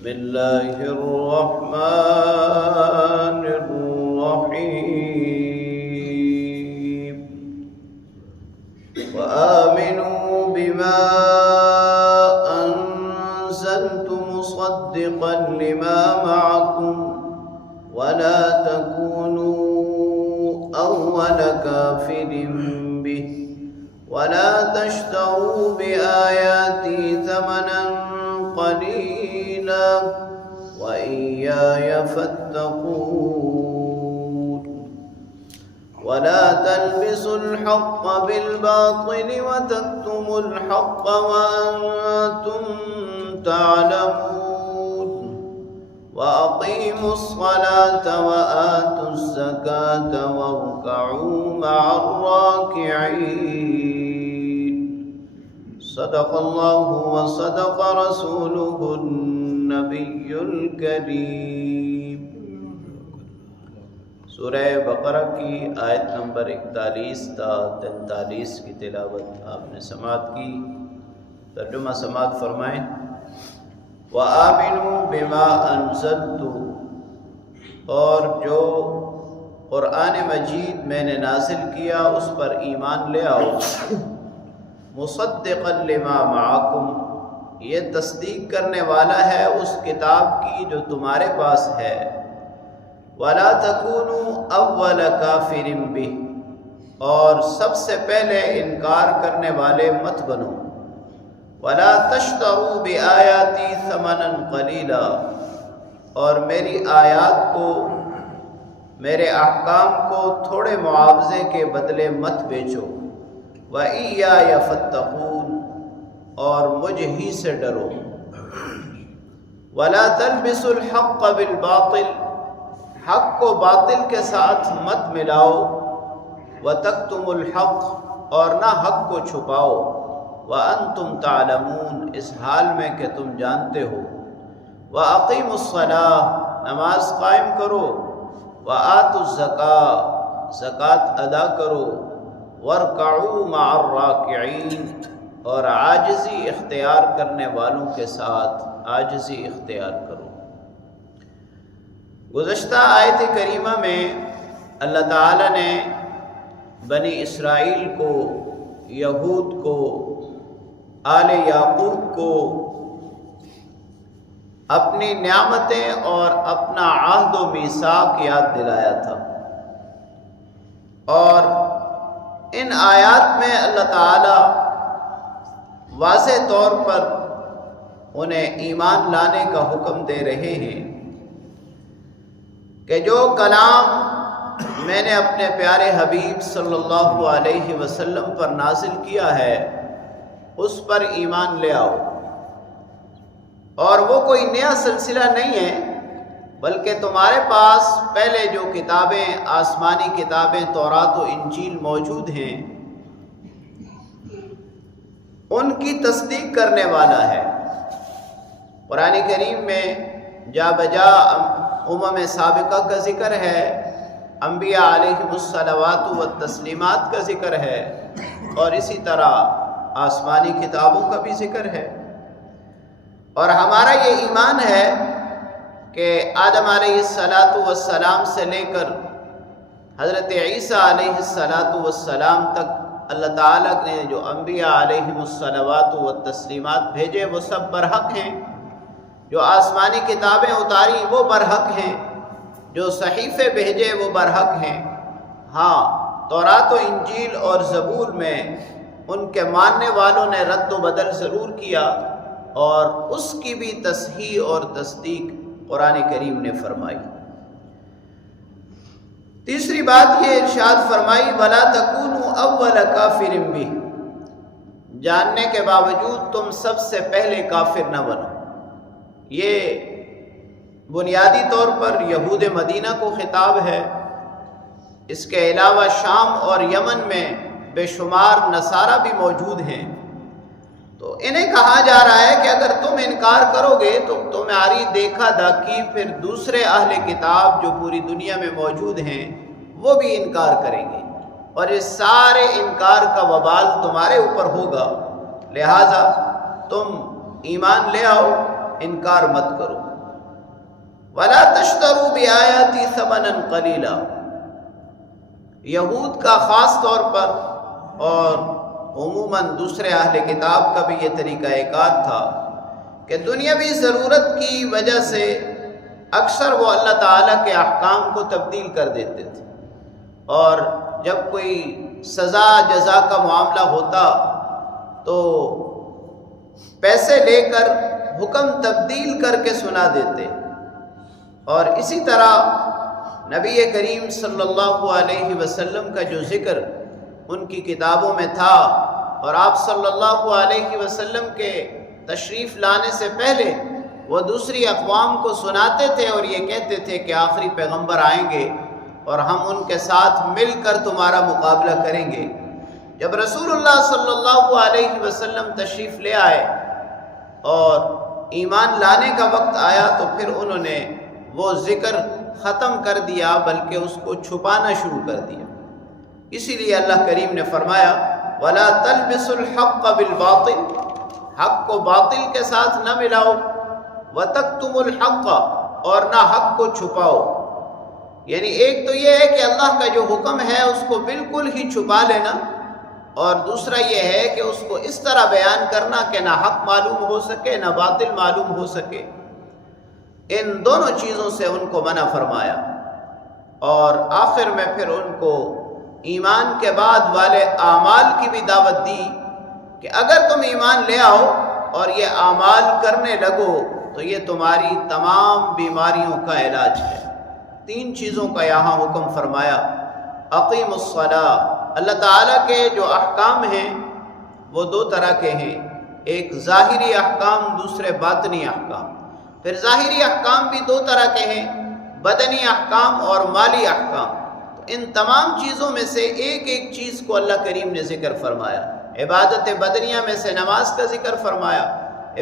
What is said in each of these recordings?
بسم الله الرحمن الرحيم وآمنوا بما أنزلت مصدقا لما معكم ولا تكونوا أول كافر به ولا تشتروا بآياتي ثمنا قليلا وإياي فاتقون ولا تلبسوا الحق بالباطل وتكتموا الحق وأنتم تعلمون وأقيموا الصلاة وآتوا الزكاة واركعوا مع الراكعين صدق الله وصدق رسوله النبي الكريم۔ سورہ بقرہ کی آیت نمبر 41 تا 43 کی تلاوت آپ نے سماعت کی۔ ترجمہ سماعت فرمائیں۔ وَآمِنُوا بِمَا أَنزَلْتُ، اور جو قرآن مجید میں نے نازل کیا اس پر ایمان لے آؤ۔ مصدقا لما معکم، یہ تصدیق کرنے والا ہے اس کتاب کی جو تمہارے پاس ہے۔ وَلَا تَكُونُوا أَوَّلَ كَافِرٍ بِهِ، اور سب سے پہلے انکار کرنے والے مت بنو۔ وَلَا تَشْتَرُوا بِآيَاتِي ثَمَنًا قَلِيلًا، اور میری آیات کو، میرے احکام کو تھوڑے معاوضے کے بدلے مت بیچو۔ وَإِيَّايَ فَاتَّقُونَ، اور مجھ ہی سے ڈرو۔ وَلَا تَلْبِسُوا الْحَقَّ بِالْبَاطِلِ، حق کو باطل کے ساتھ مت ملاؤ۔ وَتَكْتُمُوا الْحَقَّ، اور نہ حق کو چھپاؤ۔ وَأَنْتُمْ تَعْلَمُونَ، اس حال میں کہ تم جانتے ہو۔ وَأَقِيمُوا الصَّلَاةَ، نماز قائم کرو۔ وَآتُوا الزَّكَاةَ، زکوٰۃ ادا کرو۔ وَارْكَعُوا مَعَ الرَّاكِعِينَ، اور عاجزی اختیار کرنے والوں کے ساتھ عاجزی اختیار کرو۔ گزشتہ آیت کریمہ میں اللہ تعالیٰ نے بنی اسرائیل کو، یہود کو، آل یعقوب کو اپنی نعمتیں اور اپنا عہد و میثاق یاد دلایا تھا، اور ان آیات میں اللہ تعالیٰ واضح طور پر انہیں ایمان لانے کا حکم دے رہے ہیں کہ جو کلام میں نے اپنے پیارے حبیب صلی اللہ علیہ وسلم پر نازل کیا ہے اس پر ایمان لے آؤ۔ اور وہ کوئی نیا سلسلہ نہیں ہے، بلکہ تمہارے پاس پہلے جو کتابیں، آسمانی کتابیں تورات و انجیل موجود ہیں ان کی تصدیق کرنے والا ہے۔ قرآن کریم میں جا بجا سابقہ کا ذکر ہے، انبیاء علیہم الصلوات والتسلیمات کا ذکر ہے، اور اسی طرح آسمانی کتابوں کا بھی ذکر ہے۔ اور ہمارا یہ ایمان ہے کہ آدم علیہ السلام سے لے کر حضرت عیسیٰ علیہ السلام تک اللہ تعالیٰ نے جو انبیاء علیہم الصلوات والتسلیمات بھیجے وہ سب برحق ہیں، جو آسمانی کتابیں اتاری وہ برحق ہیں، جو صحیفے بھیجے وہ برحق ہیں۔ ہاں، تورات و انجیل اور زبور میں ان کے ماننے والوں نے رد و بدل ضرور کیا، اور اس کی بھی تصحیح اور تصدیق قرآن کریم نے فرمائی۔ تیسری بات یہ ارشاد فرمائی وَلَا تَكُونُوا أَوَّلَ كَافِرٍ بِهِ، جاننے کے باوجود تم سب سے پہلے کافر نہ بنو۔ یہ بنیادی طور پر یہود مدینہ کو خطاب ہے۔ اس کے علاوہ شام اور یمن میں بے شمار نصارہ بھی موجود ہیں، تو انہیں کہا جا رہا ہے کہ اگر تم انکار کرو گے تو تمہاری دیکھا داکھی پھر دوسرے اہل کتاب جو پوری دنیا میں موجود ہیں وہ بھی انکار کریں گے، اور اس سارے انکار کا وبال تمہارے اوپر ہوگا۔ لہٰذا تم ایمان لے آؤ انکار مت کرو۔ وَلَا تَشْتَرُوا بِآيَاتِي ثَمَنًا قَلِيلًا، یہود کا خاص طور پر اور عموماً دوسرے اہل کتاب کا بھی یہ طریقہ کار تھا کہ دنیاوی ضرورت کی وجہ سے اکثر وہ اللہ تعالیٰ کے احکام کو تبدیل کر دیتے تھے، اور جب کوئی سزا جزا کا معاملہ ہوتا تو پیسے لے کر حکم تبدیل کر کے سنا دیتے۔ اور اسی طرح نبی کریم صلی اللہ علیہ وسلم کا جو ذکر ان کی کتابوں میں تھا، اور آپ صلی اللہ علیہ وسلم کے تشریف لانے سے پہلے وہ دوسری اقوام کو سناتے تھے اور یہ کہتے تھے کہ آخری پیغمبر آئیں گے اور ہم ان کے ساتھ مل کر تمہارا مقابلہ کریں گے۔ جب رسول اللہ صلی اللہ علیہ وسلم تشریف لے آئے اور ایمان لانے کا وقت آیا تو پھر انہوں نے وہ ذکر ختم کر دیا، بلکہ اس کو چھپانا شروع کر دیا۔ اسی لیے اللہ کریم نے فرمایا وَلَا تَلْبِسُوا الْحَقَّ بِالْبَاطِلِ، حق کو باطل کے ساتھ نہ ملاؤ، وَتَكْتُمُوا الْحَقَّ، اور نہ حق کو چھپاؤ۔ یعنی ایک تو یہ ہے کہ اللہ کا جو حکم ہے اس کو بالکل ہی چھپا لینا، اور دوسرا یہ ہے کہ اس کو اس طرح بیان کرنا کہ نہ حق معلوم ہو سکے نہ باطل معلوم ہو سکے۔ ان دونوں چیزوں سے ان کو منع فرمایا، اور آخر میں پھر ان کو ایمان کے بعد والے اعمال کی بھی دعوت دی کہ اگر تم ایمان لے آؤ اور یہ اعمال کرنے لگو تو یہ تمہاری تمام بیماریوں کا علاج ہے۔ تین چیزوں کا یہاں حکم فرمایا۔ اقیم الصلاۃ، اللہ تعالیٰ کے جو احکام ہیں وہ دو طرح کے ہیں، ایک ظاہری احکام، دوسرے باطنی احکام۔ پھر ظاہری احکام بھی دو طرح کے ہیں، بدنی احکام اور مالی احکام۔ ان تمام چیزوں میں سے ایک ایک چیز کو اللہ کریم نے ذکر فرمایا۔ عبادت بدنیہ میں سے نماز کا ذکر فرمایا،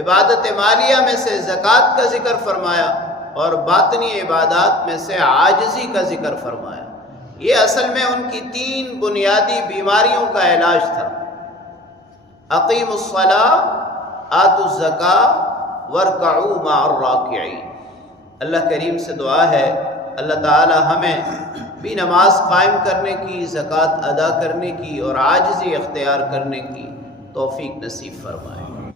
عبادت مالیہ میں سے زکوٰۃ کا ذکر فرمایا، اور باطنی عبادات میں سے عاجزی کا ذکر فرمایا۔ یہ اصل میں ان کی تین بنیادی بیماریوں کا علاج تھا۔ اقیم الصلاۃ، آتوا الزکاۃ، وارکعوا مع الراکعین۔ اللہ کریم سے دعا ہے اللہ تعالی ہمیں بھی نماز قائم کرنے کی، زکوٰۃ ادا کرنے کی اور عاجزی اختیار کرنے کی توفیق نصیب فرمائے۔